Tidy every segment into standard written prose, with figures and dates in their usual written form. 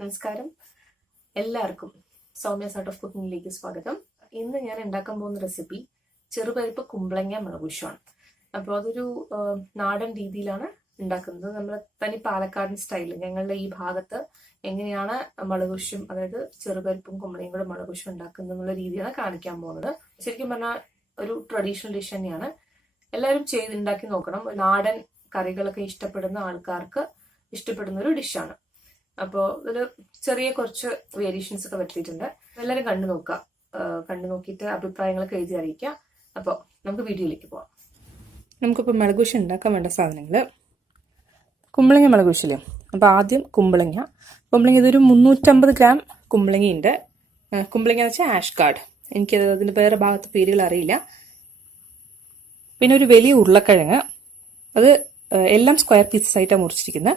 നമസ്കാരം, എല്ലാവർക്കും Soumya art of കുക്കിങ്ങിലേക്ക് സ്വാഗതം. ഇന്ന് ഞാൻ ഉണ്ടാക്കാൻ പോകുന്ന റെസിപ്പി ചെറുപരിപ്പ് കുമ്പളങ്ങ മുളകുശ്യമാണ്. അപ്പോൾ അതൊരു നാടൻ രീതിയിലാണ് ഉണ്ടാക്കുന്നത്. നമ്മൾ തനി പാലക്കാടൻ സ്റ്റൈലിൽ ഞങ്ങളുടെ ഈ ഭാഗത്ത് എങ്ങനെയാണ് മുളകുശ്യം, അതായത് ചെറുപരിപ്പും കുമ്പളങ്ങയും കൂടെ മുളകുശ്യം ഉണ്ടാക്കുന്നത് എന്നുള്ള രീതിയാണ് കാണിക്കാൻ പോകുന്നത്. ശരിക്കും പറഞ്ഞാൽ ഒരു ട്രഡീഷണൽ ഡിഷ് തന്നെയാണ്. എല്ലാവരും ഉണ്ടാക്കി നോക്കണം. നാടൻ കറികളൊക്കെ ഇഷ്ടപ്പെടുന്ന ആൾക്കാർക്ക് ഇഷ്ടപ്പെടുന്ന ഒരു ഡിഷാണ്. അപ്പോൾ ഇതിൽ ചെറിയ കുറച്ച് വേരിയേഷൻസ് ഒക്കെ വരുത്തിയിട്ടുണ്ട്. എല്ലാവരും കണ്ടു നോക്കിയിട്ട് അഭിപ്രായങ്ങളൊക്കെ എഴുതി അറിയിക്കുക. അപ്പോൾ നമുക്ക് വീഡിയോയിലേക്ക് പോവാം. നമുക്കിപ്പോൾ മുളകുശ്യം ഉണ്ടാക്കാൻ വേണ്ട സാധനങ്ങൾ: കുമ്പളങ്ങ മുളകുശ്യം. അപ്പോൾ ആദ്യം കുമ്പളങ്ങ ഇതൊരു 350 ഗ്രാം കുമ്പളങ്ങയുണ്ട്. കുമ്പളങ്ങ എന്ന് വെച്ചാൽ ആഷ് കാർഡ്. എനിക്കത് അതിൻ്റെ വേറെ ഭാഗത്ത് പേരുകൾ അറിയില്ല. പിന്നെ ഒരു വലിയ ഉരുളക്കിഴങ്ങ്, അത് എല്ലാം സ്ക്വയർ പീസസ് ആയിട്ടാണ് മുറിച്ചിരിക്കുന്നത്.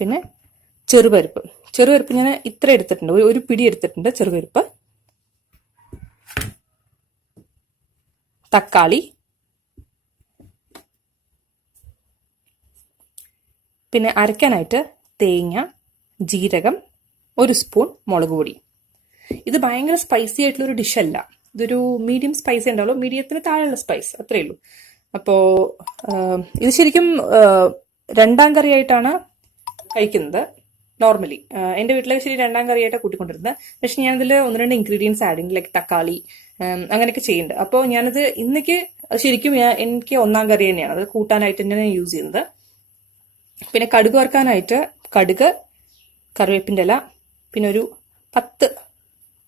പിന്നെ ചെറുപരിപ്പ് ഞാൻ ഇത്ര എടുത്തിട്ടുണ്ട്, ഒരു പിടി എടുത്തിട്ടുണ്ട് ചെറുപരിപ്പ്. തക്കാളി, പിന്നെ അരയ്ക്കാനായിട്ട് തേങ്ങ, ജീരകം, 1 സ്പൂൺ മുളക് പൊടി. ഇത് ഭയങ്കര സ്പൈസി ആയിട്ടുള്ള ഒരു ഡിഷല്ല. ഇതൊരു മീഡിയം സ്പൈസി ഉണ്ടാവുള്ളൂ, മീഡിയത്തിന് താഴെയുള്ള സ്പൈസ്, അത്രേ ഉള്ളൂ. അപ്പോൾ ഇത് ശരിക്കും രണ്ടാം കറിയായിട്ടാണ് കഴിക്കുന്നത് നോർമലി. എൻ്റെ വീട്ടിലേക്ക് ശരി രണ്ടാം കറിയായിട്ടാണ് കൂട്ടിക്കൊണ്ടിരുന്നത്. പക്ഷെ ഞാനതിൽ 1-2 ഇൻഗ്രീഡിയൻസ് ആഡ് ചെയ്യും, ലൈക്ക് തക്കാളി അങ്ങനെയൊക്കെ ചെയ്യുന്നുണ്ട്. അപ്പോൾ ഞാനത് ഇന്നേക്ക് ശരിക്കും എനിക്ക് 1ാം കറി തന്നെയാണ്, അത് കൂട്ടാനായിട്ട് തന്നെയാണ് യൂസ് ചെയ്യുന്നത്. പിന്നെ കടുക് വറുക്കാനായിട്ട് കടുക്, കറിവേപ്പിൻ്റെ ഇല, പിന്നെ ഒരു 10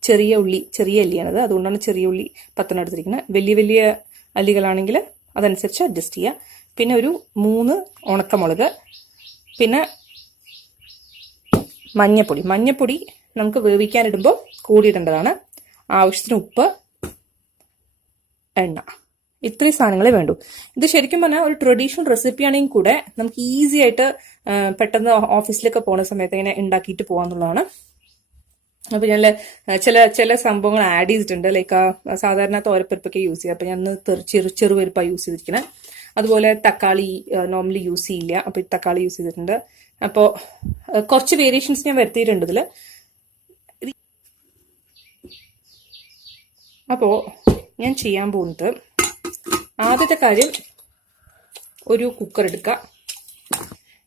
ചെറിയ അല്ലിയാണത്, അതുകൊണ്ടാണ് ചെറിയ ഉള്ളി 10 എടുത്തിരിക്കുന്നത്. വലിയ അല്ലികളാണെങ്കിൽ അതനുസരിച്ച് അഡ്ജസ്റ്റ് ചെയ്യുക. പിന്നെ ഒരു 3 ഉണക്കമുളക്, പിന്നെ മഞ്ഞപ്പൊടി നമുക്ക് വേവിക്കാനിടുമ്പോൾ കൂടിയിടേണ്ടതാണ്. ആവശ്യത്തിന് ഉപ്പ്, എണ്ണ, ഇത്രയും സാധനങ്ങളെ വേണ്ടൂ. ഇത് ശരിക്കും പറഞ്ഞാൽ ഒരു ട്രഡീഷണൽ റെസിപ്പി ആണെങ്കിൽ കൂടെ നമുക്ക് ഈസി ആയിട്ട് പെട്ടെന്ന് ഓഫീസിലൊക്കെ പോകുന്ന സമയത്ത് ഇങ്ങനെ ഉണ്ടാക്കിയിട്ട് പോകാന്നുള്ളതാണ്. അപ്പോൾ ഞാൻ ചില സംഭവങ്ങൾ ആഡ് ചെയ്തിട്ടുണ്ട്. ലൈക്ക് സാധാരണ തോരപ്പരിപ്പൊക്കെ യൂസ് ചെയ്യുക, അപ്പോൾ ഞാൻ ചെറുപരിപ്പാണ് യൂസ് ചെയ്തിരിക്കുന്നത്. അതുപോലെ തക്കാളി നോർമലി യൂസ് ചെയ്യില്ല, അപ്പോൾ തക്കാളി യൂസ് ചെയ്തിട്ടുണ്ട്. അപ്പോൾ കുറച്ച് വേരിയേഷൻസ് ഞാൻ വരുത്തിയിട്ടുണ്ട് ഇതിൽ. അപ്പോൾ ഞാൻ ചെയ്യാൻ പോകുന്നത്, ആദ്യത്തെ കാര്യം ഒരു കുക്കർ എടുക്കുക.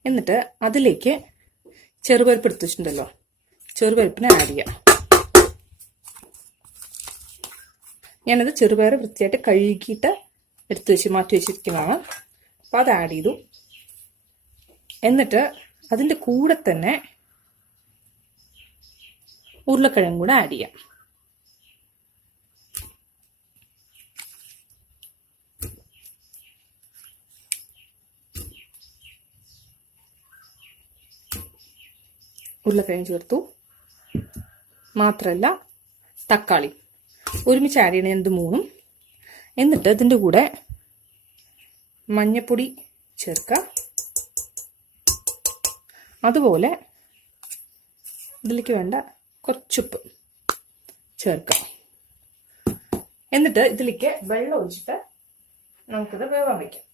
എന്നിട്ട് അതിലേക്ക് ചെറുപരിപ്പ് എടുത്ത് വെച്ചിട്ടുണ്ടല്ലോ, ചെറുപരിപ്പിനെ ആഡ് ചെയ്യാം. ഞാനത് ചെറുപയർ വൃത്തിയായിട്ട് കഴുകിയിട്ട് മാറ്റി വെച്ചിരിക്കുന്നതാണ്. അപ്പോൾ അത് ആഡ് ചെയ്തു. എന്നിട്ട് അതിൻ്റെ കൂടെ തന്നെ ഉരുളക്കിഴങ്ങ് കൂടെ ആഡ് ചെയ്യാം. ഉരുളക്കിഴങ്ങ് ചേർത്തു. മാത്രമല്ല തക്കാളി ഒരുമിച്ച് ആഡ് ചെയ്യണേ, ഇത് 3. എന്നിട്ട് ഇതിൻ്റെ കൂടെ മഞ്ഞപ്പൊടി ചേർക്കുക. അതുപോലെ ഇതിലേക്ക് വേണ്ട കുറച്ചുപ്പ് ചേർക്കുക. എന്നിട്ട് ഇതിലേക്ക് വെള്ളം ഒഴിച്ചിട്ട് നമുക്കിത് വേവാൻ വയ്ക്കാം.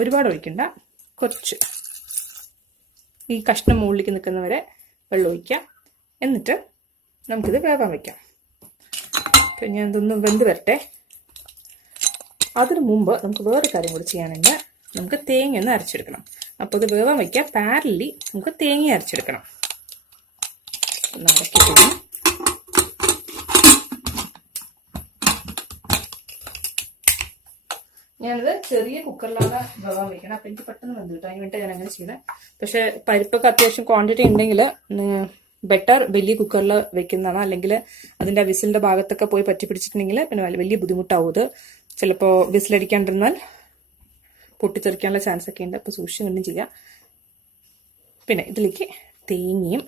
ഒരുപാട് ഒഴിക്കണ്ട, കുറച്ച് ഈ കഷ്ണം മുകളിലേക്ക് നിൽക്കുന്നവരെ വെള്ളം ഒഴിക്കാം. എന്നിട്ട് നമുക്കിത് വേവാൻ വയ്ക്കാം. അപ്പം ഞാൻ ഇതൊന്ന് വെന്ത് വരട്ടെ. അതിനു മുമ്പ് നമുക്ക് വേറെ കാര്യം കൂടി ചെയ്യാനുണ്ട്. നമുക്ക് തേങ്ങ ഒന്ന് അരച്ചെടുക്കണം. അപ്പോൾ ഇത് വേവാൻ വയ്ക്കാം. പാരലി നമുക്ക് തേങ്ങ അരച്ചെടുക്കണം. ഒന്ന് അരക്കിട്ട് ഞാനത് ചെറിയ കുക്കറിലാണ് വേവാൻ വയ്ക്കണം. അപ്പം എനിക്ക് പെട്ടെന്ന് വെന്ത് കിട്ടും, അതിന് വേണ്ടി ഞാൻ അങ്ങനെ ചെയ്യുന്നത്. പക്ഷെ പരിപ്പൊക്കെ അത്യാവശ്യം ക്വാണ്ടിറ്റി ഉണ്ടെങ്കിൽ ബെറ്റർ വലിയ കുക്കറിൽ വെക്കുന്നതാണ്. അല്ലെങ്കിൽ അതിൻ്റെ വിസിലിൻ്റെ ഭാഗത്തൊക്കെ പോയി പറ്റി പിടിച്ചിട്ടുണ്ടെങ്കിൽ പിന്നെ വലിയ ബുദ്ധിമുട്ടാവും. ഇത് ചിലപ്പോൾ വിസിലടിക്കാണ്ടിരുന്നാൽ പൊട്ടിത്തെറിക്കാനുള്ള ചാൻസ് ഒക്കെ ഉണ്ട്. അപ്പോൾ സൂക്ഷിച്ച് കണ്ടും ചെയ്യാം. പിന്നെ ഇതിലേക്ക് തേങ്ങയും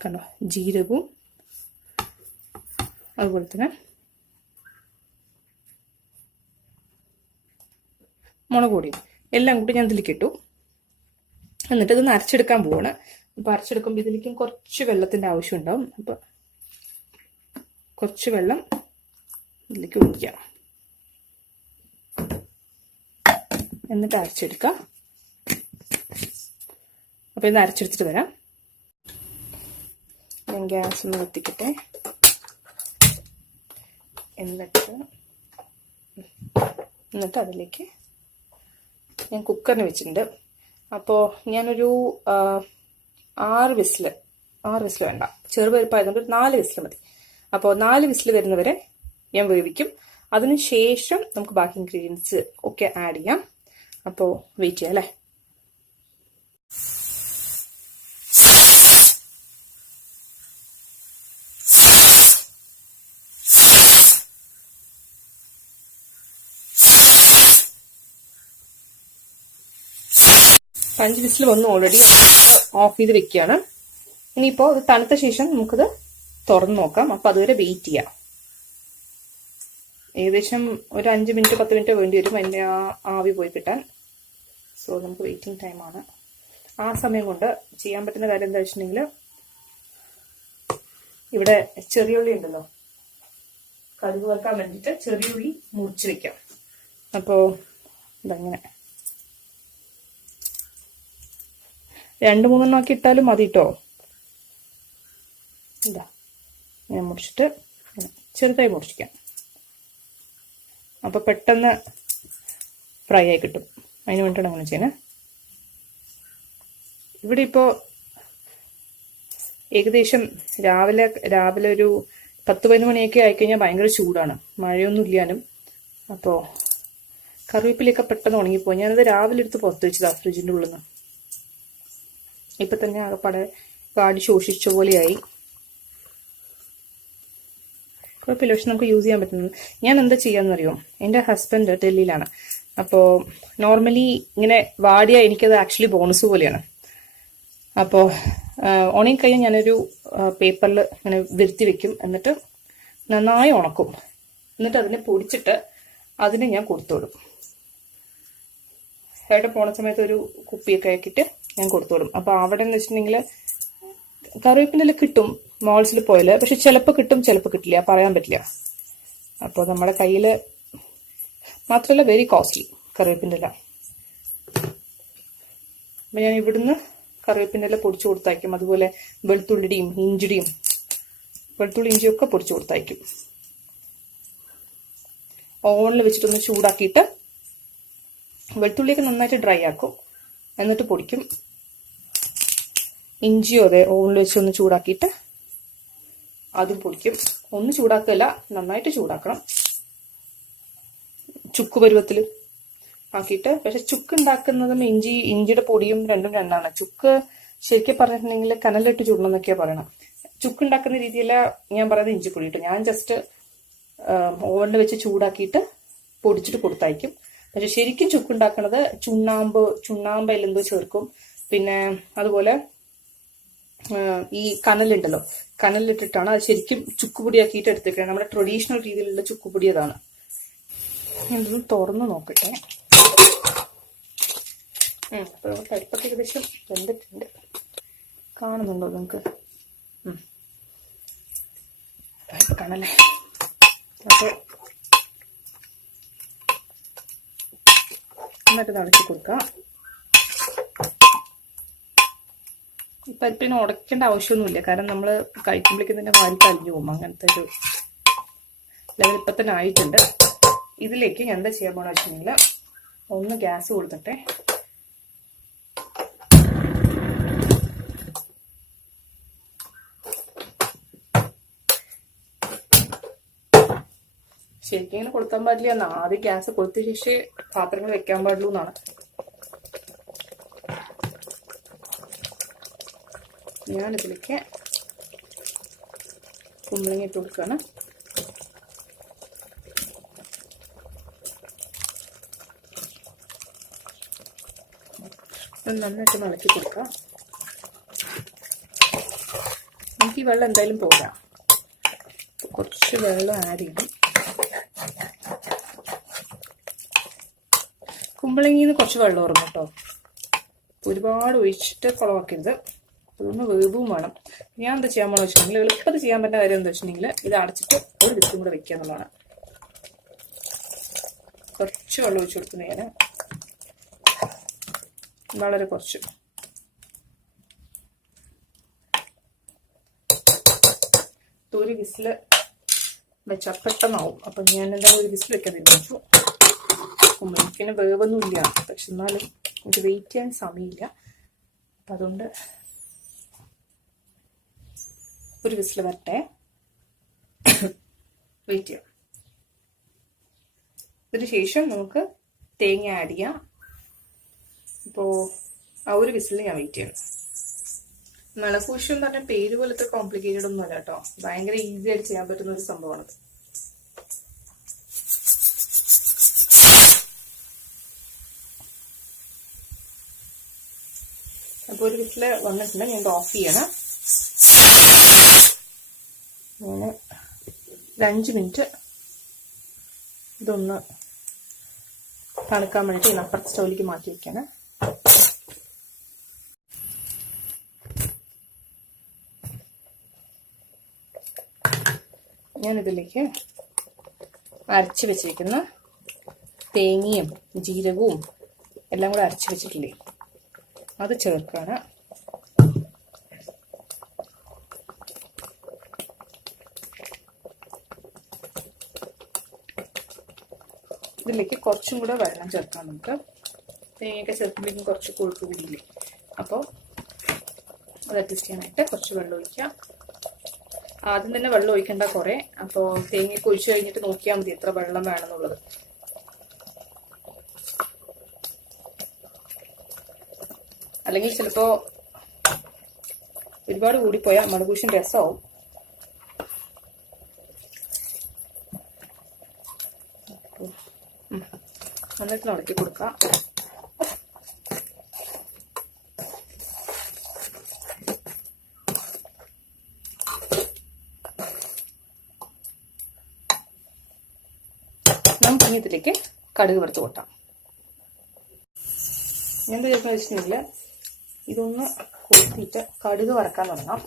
കണ്ടോ, ജീരകവും, അതുപോലെ തന്നെ മുളക് പൊടിയും എല്ലാം കൂടി ഞാൻ ഇതിലേക്ക് ഇട്ടു. എന്നിട്ട് ഇതൊന്ന് അരച്ചെടുക്കാൻ പോവാണ്. അപ്പോൾ അരച്ചെടുക്കുമ്പോൾ ഇതിലേക്കും കുറച്ച് വെള്ളത്തിൻ്റെ ആവശ്യം ഉണ്ടാവും. അപ്പോൾ കുറച്ച് വെള്ളം ഇതിലേക്ക് ഒഴിക്കാം. എന്നിട്ട് അരച്ചെടുക്കുക. അപ്പോൾ ഇന്ന് അരച്ചെടുത്തിട്ട് വരാം. ഞാൻ ഗ്യാസ് ഒന്ന് കത്തിക്കട്ടെ. എന്നിട്ട് അതിലേക്ക് ഞാൻ കുക്കറിന് വെച്ചിട്ടുണ്ട്. അപ്പോൾ ഞാനൊരു 6 വിസിൽ വേണ്ട, ചെറുപരിപ്പായതുകൊണ്ട് ഒരു 4 വിസിൽ മതി. അപ്പോൾ 4 വിസിൽ വരുന്നവരെ ഞാൻ വേവിക്കും. അതിനുശേഷം നമുക്ക് ബാക്കി ഇൻഗ്രീഡിയൻസ് ഒക്കെ ആഡ് ചെയ്യാം. അപ്പോൾ വെയിറ്റ് ചെയ്യാം അല്ലേ. അഞ്ച് വിസിൽ വന്നു ഓൾറെഡി. ഓഫ് ചെയ്ത് വെക്കുകയാണ്. ഇനിയിപ്പോൾ ഇത് തണുത്ത ശേഷം നമുക്കിത് തുറന്ന് നോക്കാം. അപ്പോൾ അതുവരെ വെയിറ്റ് ചെയ്യാം. ഏകദേശം ഒരു 5 മിനിറ്റ് 10 മിനിറ്റ് വേണ്ടി വരും അതിൻ്റെ ആവി പോയി കിട്ടാൻ. സോ നമുക്ക് വെയിറ്റിംഗ് ടൈമാണ്. ആ സമയം കൊണ്ട് ചെയ്യാൻ പറ്റുന്ന കാര്യം എന്താ വെച്ചിട്ടുണ്ടെങ്കിൽ, ഇവിടെ ചെറിയുള്ളി ഉണ്ടല്ലോ, കടുക് വറുക്കാൻ വേണ്ടിയിട്ട് ചെറിയുള്ളി മുറിച്ച് വെക്കാം. അപ്പോൾ ഇതങ്ങനെ 2-3 ആക്കി ഇട്ടാലും മതി കേട്ടോ. ഇതാ ഞാൻ മുറിച്ചിട്ട് ചെറുതായി മുറിച്ചിക്കാം. അപ്പോൾ പെട്ടെന്ന് ഫ്രൈ ആയി കിട്ടും. അതിന് വേണ്ടിയിട്ടാണ് അങ്ങനെ ചെയ്യുന്നത്. ഇവിടെ ഇപ്പോൾ ഏകദേശം രാവിലെ ഒരു 10-11 മണിയൊക്കെ ആയിക്കഴിഞ്ഞാൽ ഭയങ്കര ചൂടാണ്, മഴയൊന്നും ഇല്ലാനും. അപ്പോൾ കറിവേപ്പിലൊക്കെ പെട്ടെന്ന് ഉണങ്ങിപ്പോയി. ഞാനത് രാവിലെ എടുത്ത് പുറത്ത് വെച്ചതാണ് ഫ്രിഡ്ജിൻ്റെ ഉള്ളിൽ നിന്ന്. ഇപ്പം തന്നെ ആകെപ്പാടെ കാടി ശോഷിച്ച പോലെയായി. കുഴപ്പമില്ല, പക്ഷെ നമുക്ക് യൂസ് ചെയ്യാൻ പറ്റുന്നത്. ഞാൻ എന്താ ചെയ്യാമെന്നറിയോ, എൻ്റെ ഹസ്ബൻഡ് ഡൽഹിയിലാണ്. അപ്പോൾ നോർമലി ഇങ്ങനെ വാടിയ എനിക്കത് ആക്ച്വലി ബോണസ് പോലെയാണ്. അപ്പോൾ ഉണങ്ങിക്കഴിഞ്ഞാൽ ഞാനൊരു പേപ്പറിൽ ഇങ്ങനെ വിരുത്തി വെക്കും. എന്നിട്ട് നന്നായി ഉണക്കും. എന്നിട്ട് അതിനെ പൊടിച്ചിട്ട് അതിനെ ഞാൻ കൊടുത്തുവിടും. ഏട്ടൻ പോണ സമയത്ത് ഒരു കുപ്പിയൊക്കെ ആക്കിയിട്ട് ഞാൻ കൊടുത്തുവിടും. അപ്പോൾ അവിടെ എന്ന് വെച്ചിട്ടുണ്ടെങ്കിൽ കറിവേപ്പിൻ്റെ കിട്ടും മോൾസിൽ പോയാൽ, പക്ഷെ ചിലപ്പോൾ കിട്ടും ചിലപ്പോൾ കിട്ടില്ല, പറയാൻ പറ്റില്ല. അപ്പോൾ നമ്മുടെ കയ്യിൽ മാത്രമല്ല വെരി കോസ്റ്റ്ലി കറിവേപ്പിൻ്റെ ഇല. അപ്പം ഞാൻ ഇവിടുന്ന് കറിവേപ്പിൻ്റെ ഇല പൊടിച്ചു കൊടുത്തയക്കും. അതുപോലെ വെളുത്തുള്ളി ഇഞ്ചിയൊക്കെ പൊടിച്ചു കൊടുത്തയക്കും. ഓവനിൽ വെച്ചിട്ടൊന്ന് ചൂടാക്കിയിട്ട് വെളുത്തുള്ളിയൊക്കെ നന്നായിട്ട് ഡ്രൈ ആക്കും, എന്നിട്ട് പൊടിക്കും. ഇഞ്ചിയോ അതെ ഓവനിൽ വെച്ച് ഒന്ന് ചൂടാക്കിയിട്ട് അതും പൊടിക്കും. ഒന്ന് ചൂടാക്കുകയല്ല, നന്നായിട്ട് ചൂടാക്കണം. ചുക്ക് പരുവത്തിൽ ആക്കിയിട്ട്. പക്ഷെ ചുക്ക് ഉണ്ടാക്കുന്നതും ഇഞ്ചിയുടെ പൊടിയും രണ്ടും രണ്ടാണ്. ചുക്ക് ശരിക്കും പറഞ്ഞിട്ടുണ്ടെങ്കിൽ കനലിട്ട് ചൂടണം എന്നൊക്കെയാണ് പറയണം. ചുക്ക് ഉണ്ടാക്കുന്ന രീതിയല്ല ഞാൻ പറയുന്നത് ഇഞ്ചിപ്പൊടി ഇട്ട്. ഞാൻ ജസ്റ്റ് ഓവനിൽ വെച്ച് ചൂടാക്കിയിട്ട് പൊടിച്ചിട്ട് കൊടുത്തയക്കും. പക്ഷെ ശരിക്കും ചുക്ക് ഉണ്ടാക്കുന്നത് ചുണ്ണാമ്പ് എല്ലെന്തോ ചേർക്കും. പിന്നെ അതുപോലെ ഈ കനലുണ്ടല്ലോ, കനലിട്ടിട്ടാണ് അത് ശരിക്കും ചുക്കുപൊടിയാക്കിയിട്ട് എടുത്തേക്കുന്നത്. നമ്മുടെ ട്രഡീഷണൽ രീതിയിലുള്ള ചുക്കുപൊടി അതാണ്. ഇതൊന്ന് തുറന്ന് നോക്കട്ടെ. അപ്പോൾ നമുക്ക് പരിപ്പൊക്കെ ഏകദേശം വെന്തിട്ടുണ്ട്. കാണുന്നുണ്ടോ നിങ്ങൾക്ക്? പരിപ്പ് കാണല്ലേ. അപ്പോൾ എന്നിട്ട് നടത്തി കൊടുക്കാം. ഈ പരിപ്പിന് ഉടയ്ക്കേണ്ട ആവശ്യമൊന്നുമില്ല, കാരണം നമ്മൾ കഴിക്കുമ്പോഴേക്കും തന്നെ വാരി കളിഞ്ഞു പോകും. അങ്ങനത്തെ ഒരു ലെവൽ ഇപ്പം തന്നെ ആയിട്ടുണ്ട്. ഇതിലേക്ക് ഞാൻ എന്താ ചെയ്യാൻ പോകണമെന്ന് വെച്ചിട്ടുണ്ടെങ്കിൽ, ഒന്ന് ഗ്യാസ് കൊടുത്തിട്ടെ. ശരിക്കും ഇങ്ങനെ കൊടുക്കാൻ പാടില്ല എന്നാ. ആദ്യം ഗ്യാസ് കൊടുത്ത ശേഷം പാത്രങ്ങൾ വെക്കാൻ പാടുള്ളൂ എന്നാണ്. ഞാനിതിലേക്ക് കുമ്പളങ്ങ ഇട്ട് കൊടുക്കുകയാണ്. നന്നായിട്ട് ഇളക്കി കൊടുക്കാം. എനിക്ക് ഈ വെള്ളം എന്തായാലും പോരാ, കുറച്ച് വെള്ളം ആഡ് ചെയ്യണം. കുമ്പളങ്ങിയിൽ നിന്ന് കുറച്ച് വെള്ളം ഇറങ്ങും കേട്ടോ. ഒരുപാട് ഒഴിച്ചിട്ട് കുളമാക്കരുത്. അതൊന്ന് വേവും വേണം. ഞാൻ എന്താ ചെയ്യാൻ പോകണമെന്ന് വെച്ചിട്ടുണ്ടെങ്കിൽ, എളുപ്പത്തിൽ ചെയ്യാൻ പറ്റുന്ന കാര്യം എന്താ വെച്ചിട്ടുണ്ടെങ്കിൽ, ഇത് അടച്ചിട്ട് ഒരു വിസ്കും കൂടെ വെക്കുക എന്നുള്ളതാണ്. കുറച്ച് വെള്ളം ഒഴിച്ചു കൊടുക്കുന്നു ഞാൻ. വളരെ കുറച്ച്. ഒരു വിസിൽ വെച്ചാൽ പെട്ടെന്നാവും. അപ്പം ഞാൻ എന്തായാലും ഒരു വിസിൽ വെക്കാൻ തീരുമാനിച്ചു. കുമ്പളങ്ങിന് വേവൊന്നുമില്ല, പക്ഷെ എന്നാലും എനിക്ക് വെയിറ്റ് ചെയ്യാൻ സമയമില്ല. അപ്പം അതുകൊണ്ട് ഒരു വിസിൽ വരട്ടെ, വെയിറ്റ് ചെയ്യാം. ഇതിന് ശേഷം നമുക്ക് തേങ്ങ ആഡ് ചെയ്യാം. അപ്പോൾ ആ ഒരു വിസിൽ ഞാൻ വെയിറ്റ് ചെയ്യണം. മുളകുശ്യം എന്ന് പറഞ്ഞ പേര് പോലത്തെ കോംപ്ലിക്കേറ്റഡ് ഒന്നും അല്ല കേട്ടോ, ഭയങ്കര ഈസി ആയിട്ട് ചെയ്യാൻ പറ്റുന്ന ഒരു സംഭവമാണ്. അപ്പോൾ ഒരു വിസില് വന്നിട്ടുണ്ട്, ഞാൻ ഓഫ് ചെയ്യണം. ഞാൻ ഒരു 5 മിനിറ്റ് ഇതൊന്ന് തണുക്കാൻ വേണ്ടിയിട്ട് ഞാൻ അപ്പുറത്തെ സ്റ്റൗവിലേക്ക് മാറ്റി വയ്ക്കാണ്. ഞാനിതിലേക്ക് അരച്ച് വെച്ചിരിക്കുന്ന തേങ്ങയും ജീരകവും എല്ലാം കൂടെ അരച്ച് വെച്ചിട്ടില്ലേ, അത് ചേർക്കാണ്. ഇതിലേക്ക് കുറച്ചും കൂടെ വെള്ളം ചേർക്കാം. നമുക്ക് തേങ്ങയൊക്കെ ചേർക്കുമ്പോഴേക്കും കുറച്ച് കൊഴുപ്പ് പിടിയില്ലേ, അപ്പോൾ അത് അഡ്ജസ്റ്റ് ചെയ്യാനായിട്ട് കുറച്ച് വെള്ളം ഒഴിക്കാം. ആദ്യം തന്നെ വെള്ളം ഒഴിക്കേണ്ട കുറേ. അപ്പോൾ തേങ്ങയൊക്കെ ഒഴിച്ചു കഴിഞ്ഞിട്ട് നോക്കിയാൽ മതി എത്ര വെള്ളം വേണമെന്നുള്ളത്. അല്ലെങ്കിൽ ചിലപ്പോൾ ഒരുപാട് കൂടിപ്പോയാൽ മുളകുശ്യം രസമാവും. എന്നിട്ട് ഉടക്കി കൊടുക്കാം. നമുക്ക് ഇനി ഇതിലേക്ക് കടുക് വറുത്ത് കൊട്ടാം. ഞാൻ ചിലപ്പോൾ വെച്ചിട്ടുണ്ടെങ്കിൽ ഇതൊന്ന് കൊത്തിയിട്ട് കടുക് വറക്കാൻ തുടങ്ങാം.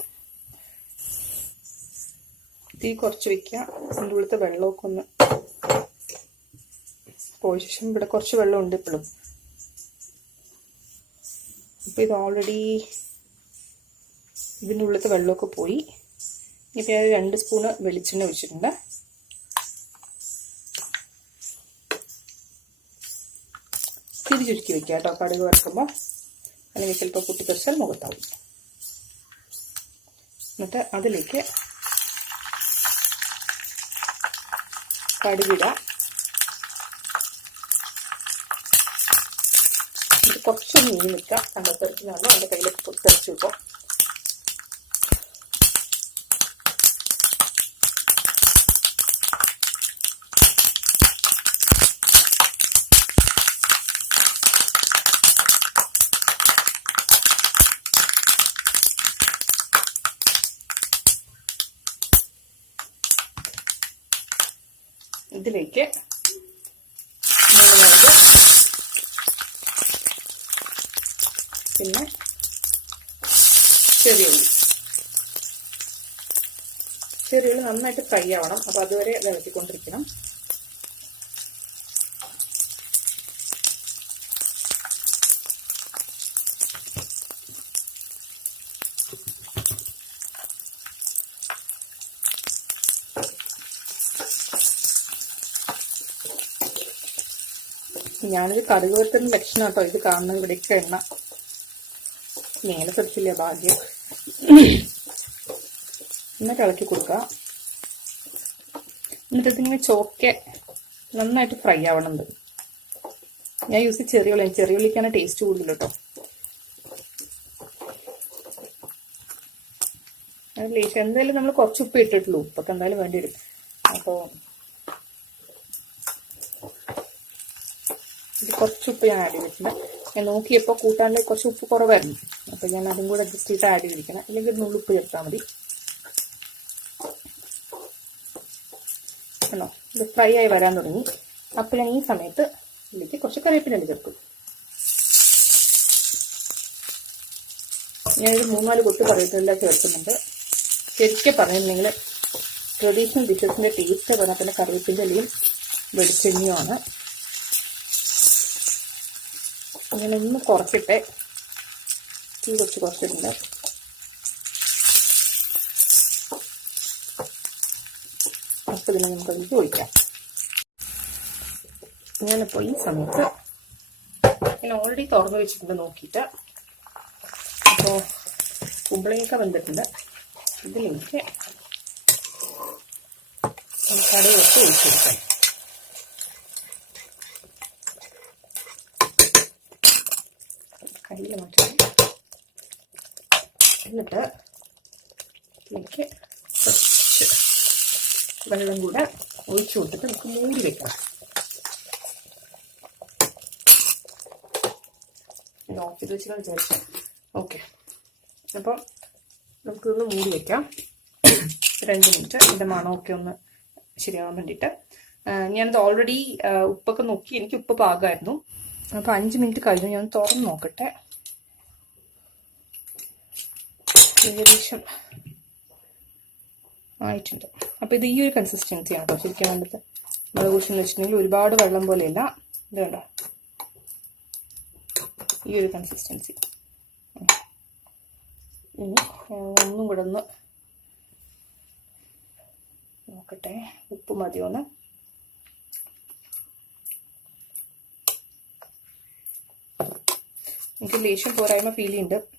തീ കുറച്ച് വയ്ക്കുക. അതിൻ്റെ ഉള്ളിലത്തെ വെള്ളമൊക്കെ ഒന്ന് പോയ ശേഷം, ഇവിടെ കുറച്ച് വെള്ളമുണ്ട് ഇപ്പോഴും. അപ്പോൾ ഇത് ഓൾറെഡി ഇതിൻ്റെ ഉള്ളിലത്തെ വെള്ളമൊക്കെ പോയി. ഇപ്പം ഞാൻ 2 സ്പൂണ് വെളിച്ചെണ്ണ ഒഴിച്ചിട്ടുണ്ട്. തിരിച്ചുരുക്കി വെക്കുക കേട്ടോ കടുക് വറുക്കുമ്പോൾ, അല്ലെങ്കിൽ ചിലപ്പോൾ പൊട്ടിത്തെറിച്ചാൽ മുഖത്താവും. എന്നിട്ട് അതിലേക്ക് കടുകിടാം. കുറച്ചൊന്ന് മീൻ നിൽക്കാം, തങ്കത്തെറിച്ചിനാണോ എൻ്റെ കയ്യിലേക്ക് തെറിച്ച് വെക്കും. ഇതിലേക്ക് മുളക്, പിന്നെ ചെറിയുള്ളി നന്നായിട്ട് ഫ്രൈ ആവണം. അപ്പോൾ അതുവരെ ഇളക്കിക്കൊണ്ടിരിക്കണം. ഞാനിത് കടുക് വറുത്തതിൻ്റെ ലക്ഷണം കേട്ടോ ഇത് കാണുന്ന ഇവിടേക്ക് എണ്ണ മേലെ തെറിച്ചില്ല, ഭാഗ്യം. എന്നിട്ട് ഇളക്കി കൊടുക്കുക. എന്നിട്ട് ഇതിങ്ങനെ ചോക്കെ നന്നായിട്ട് ഫ്രൈ ആവണത്. ഞാൻ യൂസ് ചെയ്ത് ചെറിയുള്ളിക്കാണ് ടേസ്റ്റ് കൂടുതൽ കേട്ടോ. എന്തായാലും നമ്മൾ കുറച്ച് ഉപ്പ് ഇട്ടിട്ടുള്ളൂ, ഉപ്പൊക്കെ എന്തായാലും വേണ്ടി വരും. അപ്പോൾ ഇത് കുറച്ച് ഉപ്പ് ഞാൻ ആഡ് ചെയ്തിട്ടുണ്ട്. ഞാൻ നോക്കിയപ്പോൾ കൂട്ടാനിലേക്ക് കുറച്ച് ഉപ്പ് കുറവായിരുന്നു, അപ്പോൾ ഞാൻ അതും കൂടെ അഡ്ജസ്റ്റ് ചെയ്തിട്ട് ആഡ് ചെയ്തിരിക്കണം. അല്ലെങ്കിൽ ഒരു നുള്ളുപ്പ് ചേർത്താൽ മതി. ആണോ, ഇത് ഫ്രൈ ആയി വരാൻ തുടങ്ങി. അപ്പോൾ ഞാൻ ഈ സമയത്ത് ഇതിലേക്ക് കുറച്ച് കറിവേപ്പില ചേർക്കും. ഞാനൊരു 3-4 കൊട്ട് കറിവേപ്പില ചേർക്കുന്നുണ്ട്. ശരിക്കും പറഞ്ഞിട്ടുണ്ടെങ്കിൽ ട്രഡീഷണൽ ഡിഷസിൻ്റെ ടേസ്റ്റ് പറഞ്ഞാൽ തന്നെ കറിവേപ്പിൻ്റെ ഇലയും വെളിച്ചെണ്ണയുമാണ്. അങ്ങനെ ഒന്ന് കുറച്ചിട്ട് തീ കുറച്ചിട്ടുണ്ട്. അപ്പോൾ ഇതിനെ നമുക്കതിലേക്ക് ഒഴിക്കാം. ഞാനിപ്പോൾ ഈ സമയത്ത് ഞാൻ ഓൾറെഡി തുറന്ന് വെച്ചിട്ടുണ്ട് നോക്കിയിട്ട്. അപ്പോൾ കുമ്പളങ്ങയൊക്കെ വെന്തിട്ടുണ്ട്. ഇതിലേക്ക് കടുകൊക്കെ ഒഴിച്ചെടുക്കാം. കയ്യിൽ മാറ്റാം. എന്നിട്ട് ഇതിലേക്ക് കുറച്ച് വെള്ളം കൂടെ ഒഴിച്ചു കൊടുത്തിട്ട് നമുക്ക് മൂടി വെക്കണം. ഓഫ് ചെയ്ത് വെച്ച് വിചാരിച്ചു. ഓക്കെ, അപ്പോൾ നമുക്കിതൊന്ന് മൂടി വയ്ക്കാം 2 മിനിറ്റ്. ഇതിൻ്റെ മണമൊക്കെ ഒന്ന് ശരിയാവാൻ വേണ്ടിയിട്ട്. ഞാനത് ഓൾറെഡി ഉപ്പൊക്കെ നോക്കി, എനിക്ക് ഉപ്പ് പാകമായിരുന്നു. അപ്പോൾ 5 മിനിറ്റ് കഴിഞ്ഞു. ഞാൻ തുറന്ന് നോക്കട്ടെ. ഏകദേശം ആയിട്ടുണ്ട്. അപ്പോൾ ഇത് ഈ ഒരു കൺസിസ്റ്റൻസി ആണ് കേട്ടോ ശരിക്കും വേണ്ടത്. മുളകുപൊടി എന്ന് വെച്ചിട്ടുണ്ടെങ്കിൽ ഒരുപാട് വെള്ളം പോലെയല്ല. ഇത് കണ്ടോ, ഈ ഒരു കൺസിസ്റ്റൻസി. ഇനി ഒന്നും കൂടെ ഒന്ന് നോക്കട്ടെ, ഉപ്പ് മതിയോന്ന്. എനിക്ക് ലേശം പോരായ്മ ഫീൽ ചെയ്യുന്നുണ്ട്.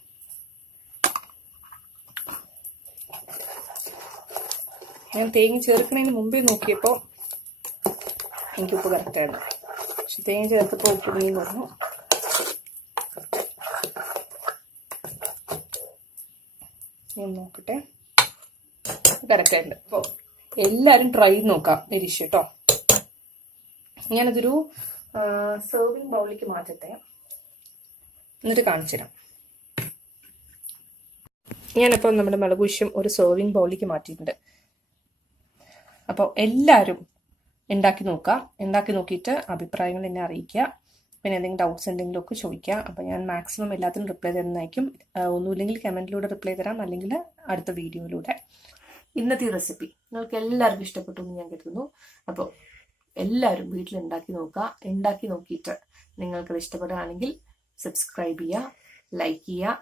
ഞാൻ തേങ്ങ ചേർക്കുന്നതിന് മുമ്പേ നോക്കിയപ്പോൾ എനിക്ക് ഉപ്പ് കറക്റ്റായിരുന്നു. പക്ഷെ തേങ്ങ ചേർത്തപ്പോൾ ഉപ്പ് മീൻ കുറഞ്ഞു. ഞാൻ നോക്കട്ടെ, കറക്റ്റായിട്ടുണ്ട്. അപ്പോൾ എല്ലാവരും ട്രൈ ചെയ്ത് നോക്കാം ഈ ഡിഷ് കേട്ടോ. ഞാനതൊരു സെർവിങ് ബൗളിലേക്ക് മാറ്റട്ടെ, എന്നിട്ട് കാണിച്ചു തരാം. ഞാനിപ്പോൾ നമ്മുടെ മുളകുശ്യം ഒരു സെർവിങ് ബൗളിലേക്ക് മാറ്റിയിട്ടുണ്ട്. അപ്പോൾ എല്ലാവരും ഉണ്ടാക്കി നോക്കുക. ഉണ്ടാക്കി നോക്കിയിട്ട് അഭിപ്രായങ്ങൾ എന്നെ അറിയിക്കുക. പിന്നെ എന്തെങ്കിലും ഡൗട്ട്സ് എന്തെങ്കിലും ഒക്കെ ചോദിക്കുക. അപ്പോൾ ഞാൻ മാക്സിമം എല്ലാത്തിനും റിപ്ലൈ തരുന്നതായിരിക്കും. ഒന്നുമില്ലെങ്കിൽ കമൻറ്റിലൂടെ റിപ്ലൈ തരാം, അല്ലെങ്കിൽ അടുത്ത വീഡിയോയിലൂടെ. ഇന്നത്തെ ഈ റെസിപ്പി നിങ്ങൾക്ക് എല്ലാവർക്കും ഇഷ്ടപ്പെട്ടു എന്ന് ഞാൻ കരുതുന്നു. അപ്പോൾ എല്ലാവരും വീട്ടിൽ ഉണ്ടാക്കി നോക്കുക. ഉണ്ടാക്കി നോക്കിയിട്ട് നിങ്ങൾക്കത് ഇഷ്ടപ്പെടുകയാണെങ്കിൽ സബ്സ്ക്രൈബ് ചെയ്യുക, ലൈക്ക് ചെയ്യുക,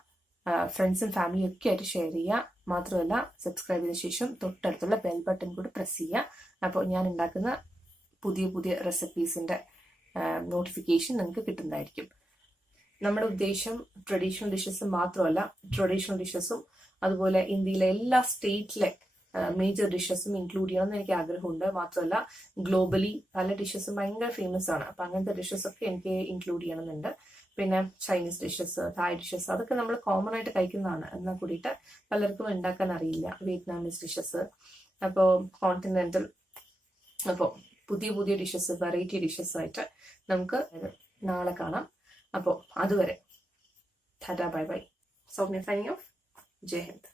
ഫ്രണ്ട്സും ഫാമിലിയും ഒക്കെ ആയിട്ട് ഷെയർ ചെയ്യുക. മാത്രമല്ല സബ്സ്ക്രൈബ് ചെയ്ത ശേഷം തൊട്ടടുത്തുള്ള ബെൽ ബട്ടൺ കൂടി പ്രസ് ചെയ്യുക. അപ്പോൾ ഞാൻ ഉണ്ടാക്കുന്ന പുതിയ പുതിയ റെസിപ്പീസിൻ്റെ നോട്ടിഫിക്കേഷൻ നിങ്ങൾക്ക് കിട്ടുന്നതായിരിക്കും. നമ്മുടെ ഉദ്ദേശം ട്രഡീഷണൽ ഡിഷസ് മാത്രമല്ല, ട്രഡീഷണൽ ഡിഷസും അതുപോലെ ഇന്ത്യയിലെ എല്ലാ സ്റ്റേറ്റിലെ മേജർ ഡിഷസും ഇൻക്ലൂഡ് ചെയ്യണമെന്ന് എനിക്ക് ആഗ്രഹമുണ്ട്. മാത്രമല്ല ഗ്ലോബലി പല ഡിഷസും ഭയങ്കര ഫേമസ് ആണ്. അപ്പം അങ്ങനത്തെ ഡിഷസ് ഒക്കെ എനിക്ക് ഇൻക്ലൂഡ് ചെയ്യണമെന്നുണ്ട്. പിന്നെ ചൈനീസ് ഡിഷസ്, തായ് ഡിഷസ്, അതൊക്കെ നമ്മൾ കോമൺ ആയിട്ട് കഴിക്കുന്നതാണ്. എന്നാൽ കൂടിയിട്ട് പലർക്കും ഉണ്ടാക്കാൻ അറിയില്ല. വിയറ്റ്നാമീസ് ഡിഷസ്, അപ്പോൾ കോണ്ടിനെന്റൽ, അപ്പോൾ പുതിയ പുതിയ ഡിഷസ്, വെറൈറ്റി ഡിഷസ് ആയിട്ട് നമുക്ക് നാളെ കാണാം. അപ്പോൾ അതുവരെ tata, bye bye. Soumya signing off. Jai Hind.